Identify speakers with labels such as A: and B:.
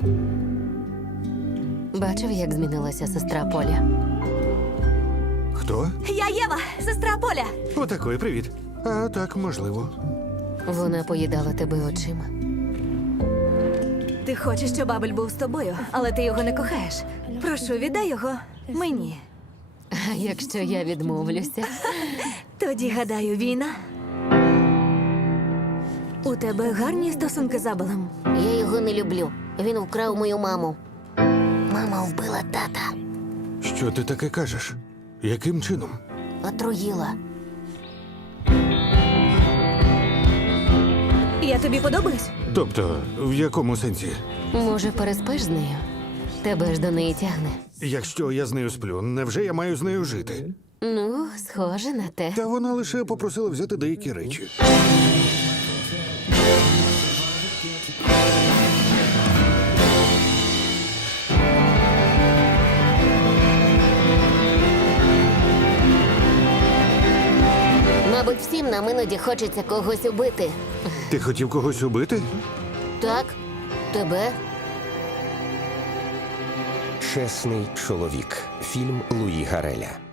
A: Бачив, як змінилася сестра Поля?
B: Хто?
C: Я Єва, сестра Поля.
B: Отакої, привіт. А так, можливо.
A: Вона поїдала тебе очима.
C: Ти хочеш, щоб Бабель був з тобою, але ти його не кохаєш. Прошу, віддай його мені.
A: А якщо я відмовлюся?
C: Тоді, гадаю, війна. У тебе гарні стосунки з Абелем.
A: Я його не люблю. Він вкрав мою маму. Мама вбила тата.
B: Що ти таке кажеш? Яким чином?
A: Отруїла.
C: Я тобі подобаюсь?
B: Тобто, в якому сенсі?
A: Може, переспиш з нею? Тебе ж до неї тягне.
B: Якщо я з нею сплю, невже я маю з нею жити?
A: Ну, схоже на те.
B: Та вона лише попросила взяти деякі речі.
A: Мабуть, всім нам іноді хочеться когось убити.
B: Ти хотів когось убити?
A: Так? Тебе?
D: Чесний чоловік. Фільм Луї Гареля.